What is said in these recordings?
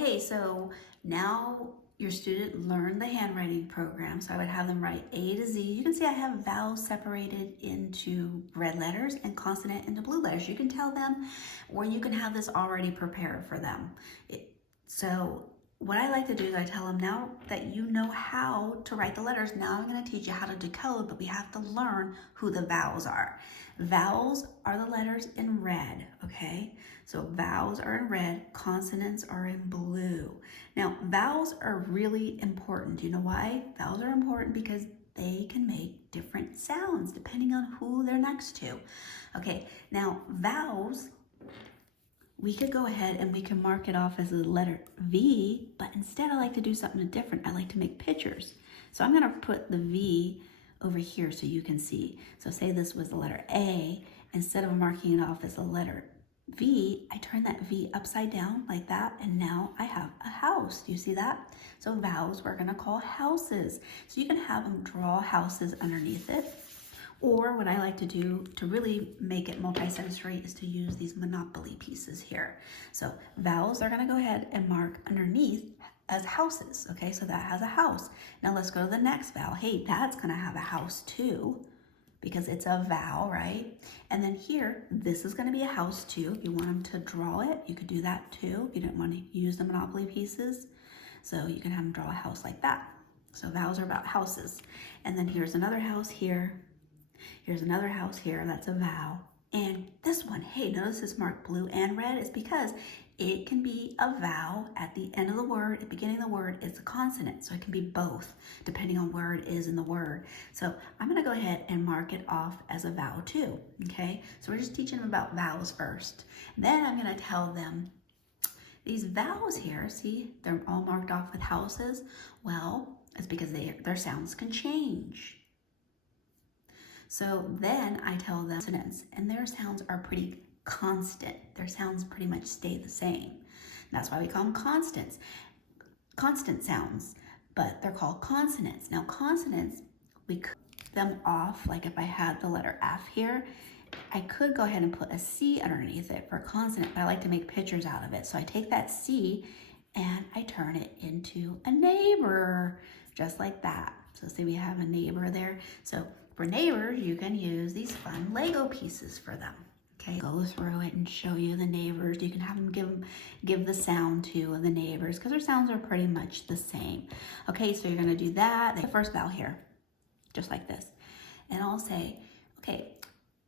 Okay, so now your student learned the handwriting program, so I would have them write A to Z. You can see I have vowels separated into red letters and consonant into blue letters. You can tell them, or you can have this already prepared for them. So what I like to do is I tell them, now that you know how to write the letters, now I'm going to teach you how to decode, but we have to learn who the vowels are. Vowels are the letters in red, okay? So vowels are in red, consonants are in blue. Now, vowels are really important. Do you know why? Vowels are important because they can make different sounds depending on who they're next to. Okay, now vowels, we could go ahead and we can mark it off as a letter V, but instead I like to do something different. I like to make pictures. So I'm gonna put the V over here so you can see. So say this was the letter A, instead of marking it off as a letter V, I turn that V upside down like that, and now I have a house. Do you see that? So vowels we're gonna call houses. So you can have them draw houses underneath it. Or what I like to do to really make it multisensory is to use these Monopoly pieces here. So vowels are gonna go ahead and mark underneath as houses, okay? So that has a house. Now let's go to the next vowel. Hey, that's gonna have a house too, because it's a vowel, right? And then here, this is gonna be a house too. If you want them to draw it, you could do that too. If you didn't want to use the Monopoly pieces. So you can have them draw a house like that. So vowels are about houses. And then here's another house here. Here's another house here, that's a vowel. And this one, hey, notice it's marked blue and red. It's because it can be a vowel at the end of the word, at the beginning of the word, it's a consonant. So it can be both, depending on where it is in the word. So I'm gonna go ahead and mark it off as a vowel too, okay? So we're just teaching them about vowels first. Then I'm gonna tell them, these vowels here, see, they're all marked off with houses. Well, it's because their sounds can change. So then I tell them consonants, and their sounds are pretty constant. Their sounds pretty much stay the same. That's why we call them constants, constant sounds, but they're called consonants. Now consonants, we cut them off, like if I had the letter F here, I could go ahead and put a C underneath it for a consonant, but I like to make pictures out of it. So I take that C and I turn it into a neighbor, just like that. So see, we have a neighbor there. So for neighbors, you can use these fun Lego pieces for them. Okay, go through it and show you the neighbors. You can have them give the sound to the neighbors because their sounds are pretty much the same. Okay, so you're gonna do that. The first vowel here, just like this. And I'll say, okay,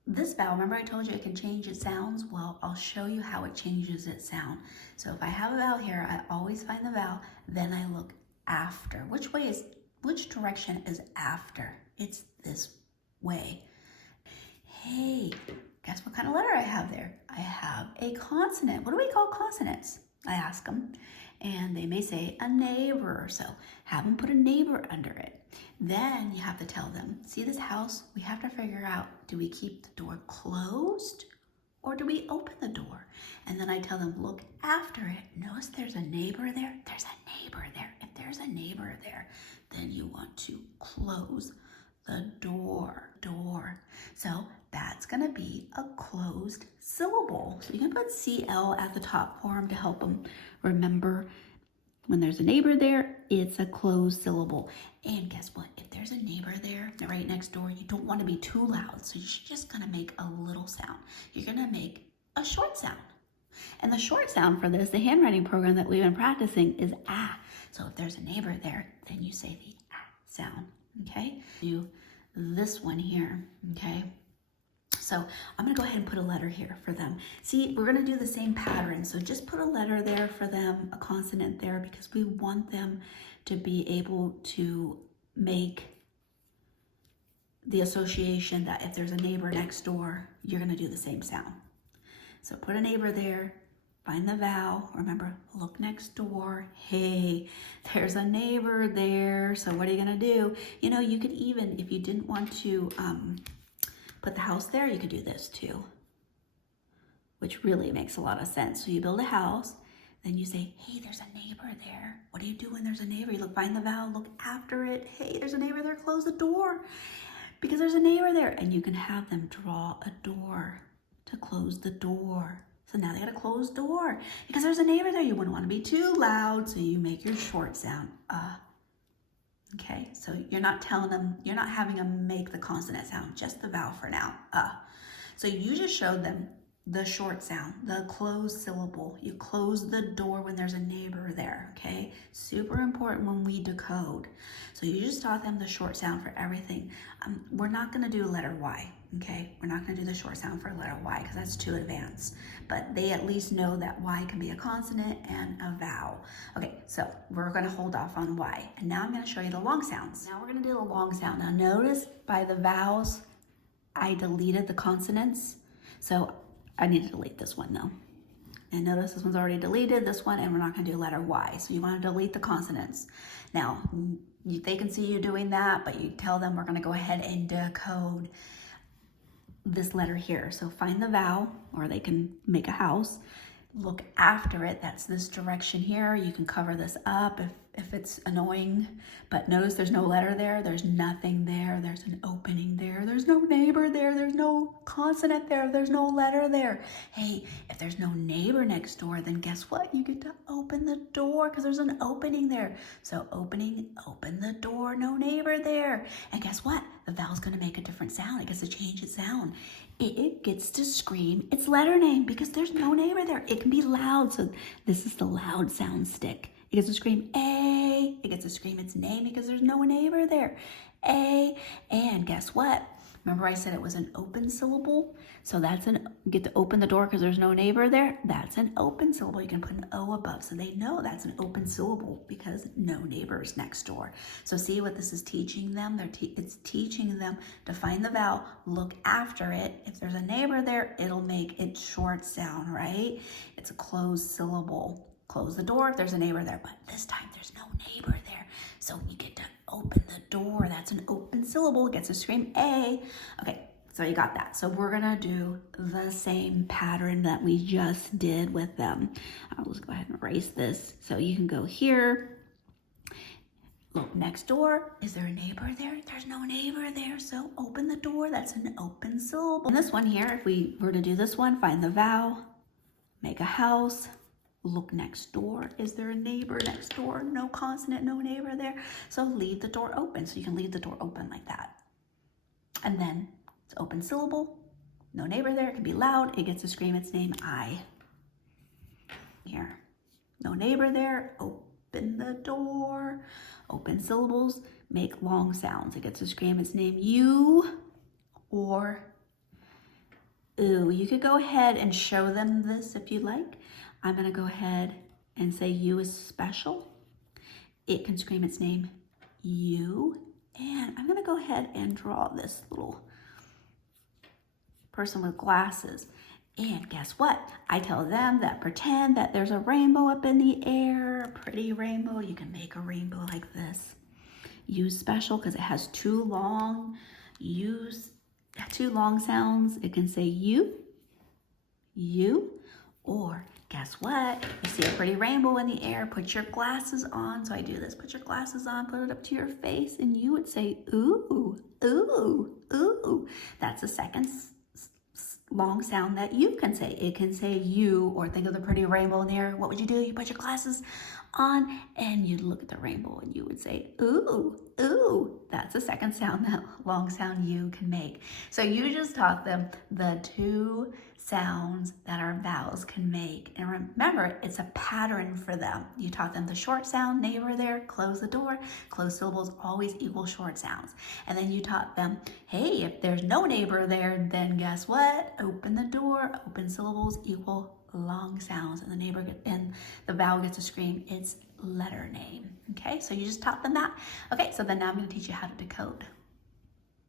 this vowel, remember I told you it can change its sounds? Well, I'll show you how it changes its sound. So if I have a vowel here, I always find the vowel, then I look after. Which direction is after? It's this way. Hey, guess what kind of letter I have there? I have a consonant. What do we call consonants? I ask them, and they may say a neighbor. So have them put a neighbor under it. Then you have to tell them, see this house? We have to figure out, do we keep the door closed or do we open the door? And then I tell them, look after it. Notice there's a neighbor there. There's a neighbor there. If there's a neighbor there, then you want to close the door. So that's gonna be a closed syllable. So you can put CL at the top for them to help them remember when there's a neighbor there, it's a closed syllable. And guess what? If there's a neighbor there right next door, you don't want to be too loud. So you're just gonna make a little sound. You're gonna make a short sound. And the short sound for this, the handwriting program that we've been practicing, is ah. So if there's a neighbor there, then you say the ah sound, okay? Do this one here, okay? So I'm gonna go ahead and put a letter here for them. See, we're gonna do the same pattern. So just put a letter there for them, a consonant there, because we want them to be able to make the association that if there's a neighbor next door, you're gonna do the same sound. So put a neighbor there, find the vowel, remember, look next door. Hey, there's a neighbor there. So what are you gonna do? You know, you could even, if you didn't want to put the house there, you could do this too, which really makes a lot of sense. So you build a house, then you say, hey, there's a neighbor there. What do you do when there's a neighbor? You look, find the vowel, look after it. Hey, there's a neighbor there, close the door because there's a neighbor there. And you can have them draw a door to close the door. So now they got a closed door because there's a neighbor there. You wouldn't want to be too loud, so you make your short sound, Okay, so you're not telling them, you're not having them make the consonant sound, just the vowel for now, So you just showed them the short sound, the closed syllable. You close the door when there's a neighbor there, okay? Super important when we decode. So you just taught them the short sound for everything. We're not gonna do letter Y, okay? We're not gonna do the short sound for letter Y because that's too advanced. But they at least know that Y can be a consonant and a vowel. Okay, so we're gonna hold off on Y. And now I'm gonna show you the long sounds. Now we're gonna do the long sound. Now notice by the vowels, I deleted the consonants. So I need to delete this one though. And notice this one's already deleted, this one, and we're not gonna do letter Y. So you wanna delete the consonants. Now, they can see you doing that, but you tell them we're gonna go ahead and decode this letter here. So find the vowel, or they can make a house. Look after it, that's this direction here. You can cover this up if it's annoying, but notice there's no letter there, there's nothing there, there's an opening there, there's no neighbor there, there's no consonant there, there's no letter there. Hey, if there's no neighbor next door, then guess what? You get to open the door because there's an opening there. So opening, open the door, no neighbor there. And guess what? The vowel's gonna make a different sound. It gets to change its sound. It gets to scream its letter name because there's no neighbor there. It can be loud, so this is the loud sound stick. It gets to scream A. It gets to scream its name because there's no neighbor there. A. And guess what? Remember I said it was an open syllable? So that's you get to open the door because there's no neighbor there. That's an open syllable. You can put an O above so they know that's an open syllable because no neighbors next door. So see what this is teaching them? It's teaching them to find the vowel, look after it. If there's a neighbor there, it'll make its short sound, right? It's a closed syllable. Close the door if there's a neighbor there, but this time there's no neighbor there. So you get to open the door. That's an open syllable. It gets to scream A. Okay, so you got that. So we're gonna do the same pattern that we just did with them. I'll just go ahead and erase this. So you can go here. Look next door. Is there a neighbor there? There's no neighbor there. So open the door. That's an open syllable. And this one here, if we were to do this one, find the vowel, make a house. Look next door. Is there a neighbor next door? No consonant, no neighbor there. So leave the door open. So you can leave the door open like that. And then it's open syllable. No neighbor there. It can be loud. It gets to scream its name, I. Here. No neighbor there. Open the door. Open syllables. Make long sounds. It gets to scream its name, you or ooh. You could go ahead and show them this if you like. I'm gonna go ahead and say you is special. It can scream its name, you. And I'm gonna go ahead and draw this little person with glasses. And guess what? I tell them that pretend that there's a rainbow up in the air, a pretty rainbow. You can make a rainbow like this. You special because it has two long sounds. It can say you, or guess what? You see a pretty rainbow in the air, put your glasses on. So I do this, put your glasses on, put it up to your face, and you would say, ooh, ooh, ooh. That's the second long sound that you can say. It can say you, or think of the pretty rainbow in the air. What would you do? You put your glasses on and you'd look at the rainbow and you would say, ooh, ooh. That's the second sound, that long sound you can make. So you just taught them the two sounds that our vowels can make. And remember, it's a pattern for them. You taught them the short sound, neighbor there, close the door, closed syllables always equal short sounds. And then you taught them, hey, if there's no neighbor there, then guess what? Open the door, open syllables equal long sounds, and the vowel gets to scream its letter name. Okay, so you just taught them that. Okay, so then now I'm going to teach you how to decode.